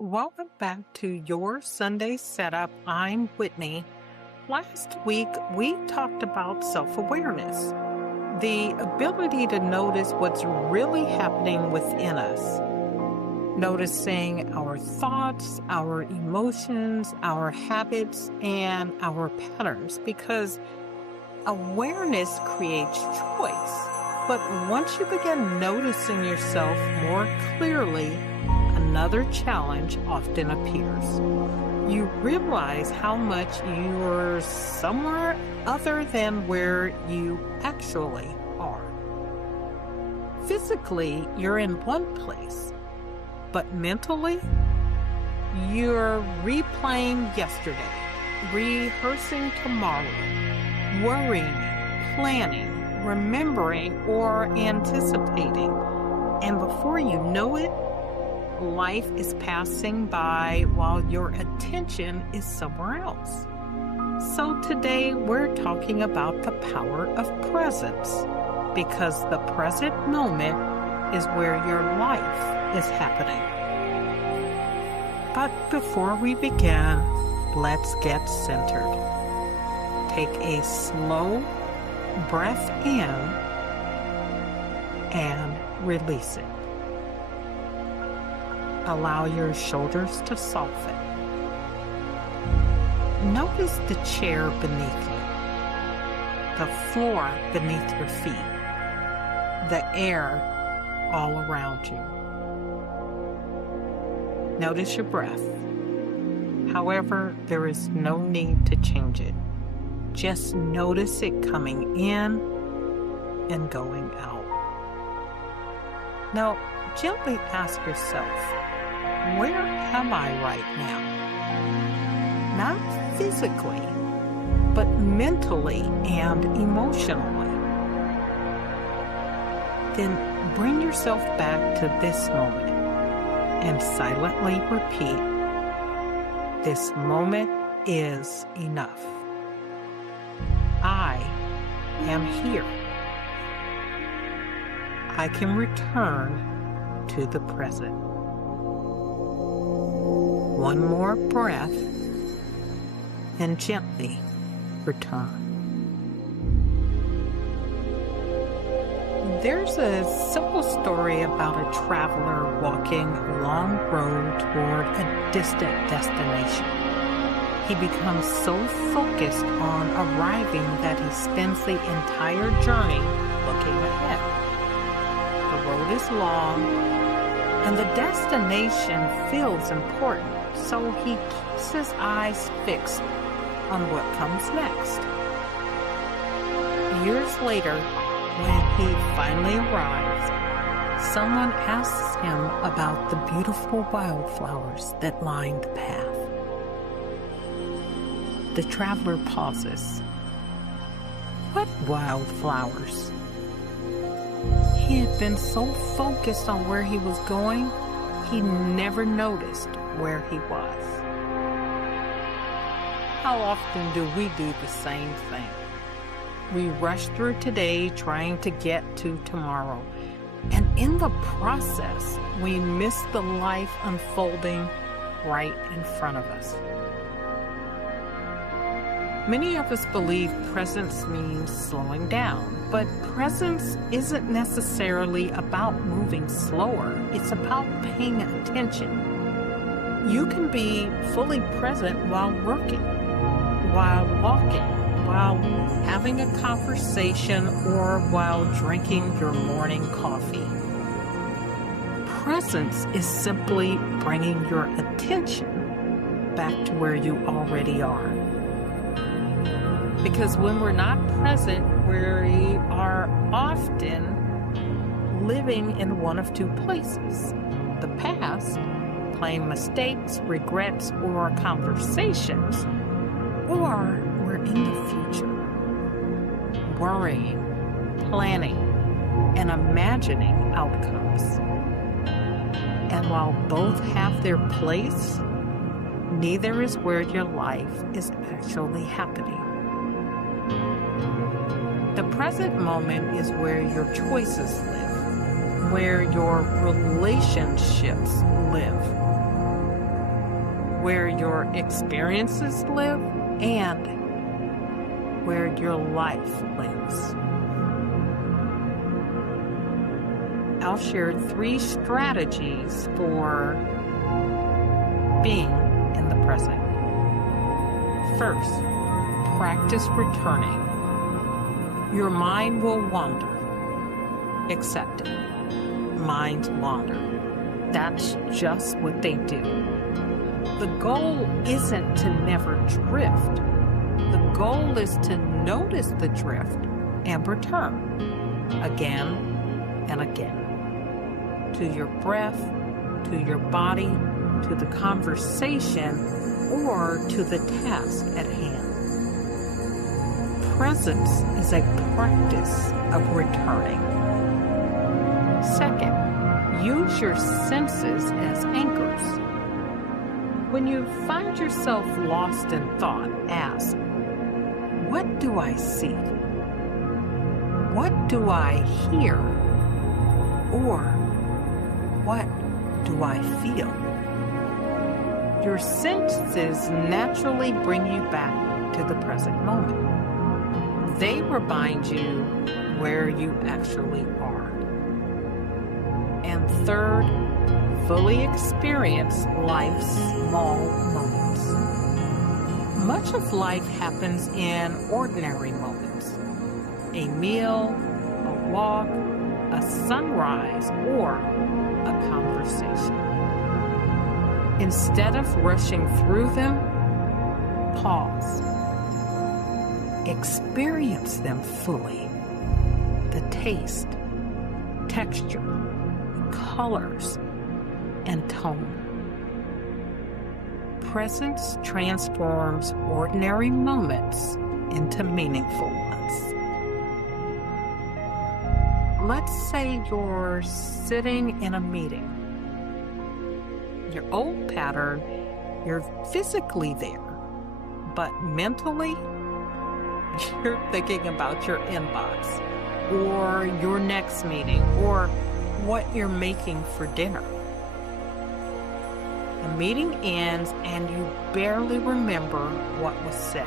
Welcome back to your Sunday setup. I'm Whitney. Last week, we talked about self-awareness, the ability to notice what's really happening within us, noticing our thoughts, our emotions, our habits, and our patterns, because awareness creates choice. But once you begin noticing yourself more clearly, another challenge often appears. You realize how much you're somewhere other than where you actually are. Physically, you're in one place, but mentally, you're replaying yesterday, rehearsing tomorrow, worrying, planning, remembering, or anticipating. And before you know it, life is passing by while your attention is somewhere else. So today we're talking about the power of presence, because the present moment is where your life is happening. But before we begin, let's get centered. Take a slow breath in and release it. Allow your shoulders to soften. Notice the chair beneath you, the floor beneath your feet, the air all around you. Notice your breath. However, there is no need to change it. Just notice it coming in and going out. Now, gently ask yourself, where am I right now? Not physically, but mentally and emotionally. Then bring yourself back to this moment and silently repeat, this moment is enough. I am here. I can return to the present. One more breath and gently return. There's a simple story about a traveler walking a long road toward a distant destination. He becomes so focused on arriving that he spends the entire journey looking ahead. The road is long, and the destination feels important, so he keeps his eyes fixed on what comes next. Years later, when he finally arrives, someone asks him about the beautiful wildflowers that line the path. The traveler pauses. What wildflowers? He had been so focused on where he was going, he never noticed where he was. How often do we do the same thing? We rush through today trying to get to tomorrow, and in the process, we miss the life unfolding right in front of us. Many of us believe presence means slowing down, but presence isn't necessarily about moving slower. It's about paying attention. You can be fully present while working, while walking, while having a conversation, or while drinking your morning coffee. Presence is simply bringing your attention back to where you already are. Because when we're not present, we are often living in one of two places. The past, playing mistakes, regrets, or conversations, or we're in the future, worrying, planning, and imagining outcomes. And while both have their place, neither is where your life is actually happening. The present moment is where your choices live, where your relationships live, where your experiences live and where your life lives. I'll share 3 strategies for being in the present. First, practice returning. Your mind will wander. Accept it. Minds wander. That's just what they do. The goal isn't to never drift. The goal is to notice the drift and return again and again to your breath, to your body, to the conversation, or to the task at hand. Presence is a practice of returning. Second, use your senses as anchors. When you find yourself lost in thought, ask, what do I see? What do I hear? Or what do I feel? Your senses naturally bring you back to the present moment. They remind you where you actually are. And third, fully experience life's small moments. Much of life happens in ordinary moments. A meal, a walk, a sunrise, or a conversation. Instead of rushing through them, pause. Experience them fully. The taste, texture, colors, and tone. Presence transforms ordinary moments into meaningful ones. Let's say you're sitting in a meeting. Your old pattern, you're physically there, but mentally, you're thinking about your inbox, or your next meeting, or what you're making for dinner. The meeting ends and you barely remember what was said.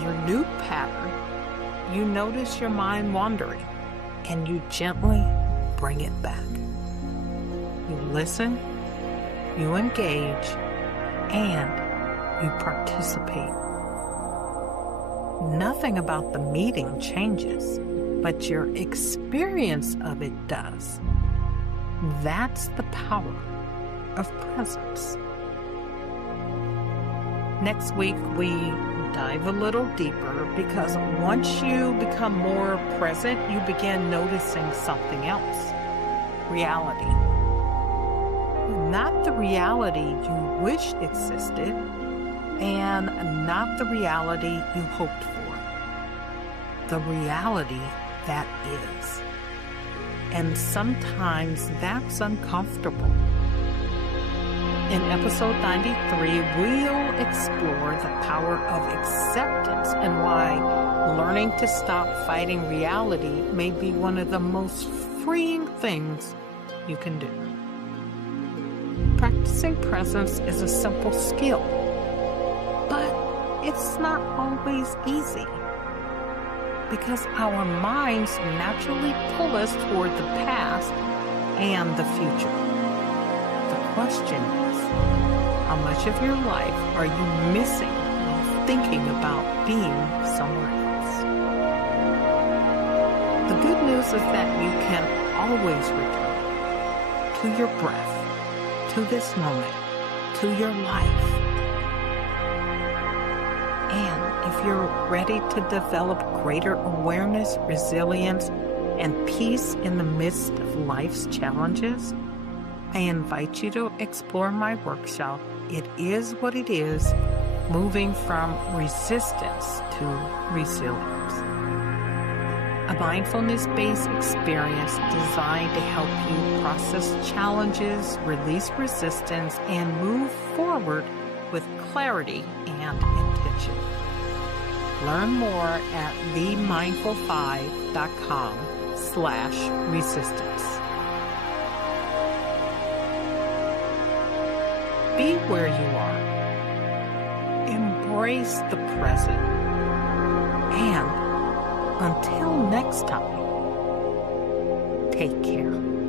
Your new pattern, you notice your mind wandering and you gently bring it back. You listen, you engage, and you participate. Nothing about the meeting changes, but your experience of it does. That's the power of presence. Next week, we dive a little deeper because once you become more present, you begin noticing something else. Reality. Not the reality you wish existed, and not the reality you hoped for. The reality that is. And sometimes that's uncomfortable. In episode 93, we'll explore the power of acceptance and why learning to stop fighting reality may be one of the most freeing things you can do. Practicing presence is a simple skill, but it's not always easy because our minds naturally pull us toward the past and the future. The question is, how much of your life are you missing while thinking about being somewhere else? The good news is that you can always return to your breath, to this moment, to your life. And if you're ready to develop greater awareness, resilience, and peace in the midst of life's challenges, I invite you to explore my workshop, It Is What It Is, Moving from Resistance to Resilience. A mindfulness-based experience designed to help you process challenges, release resistance, and move forward with clarity and intention. Learn more at themindful5.com/resistance. be where you are. Embrace the present. And until next time, take care.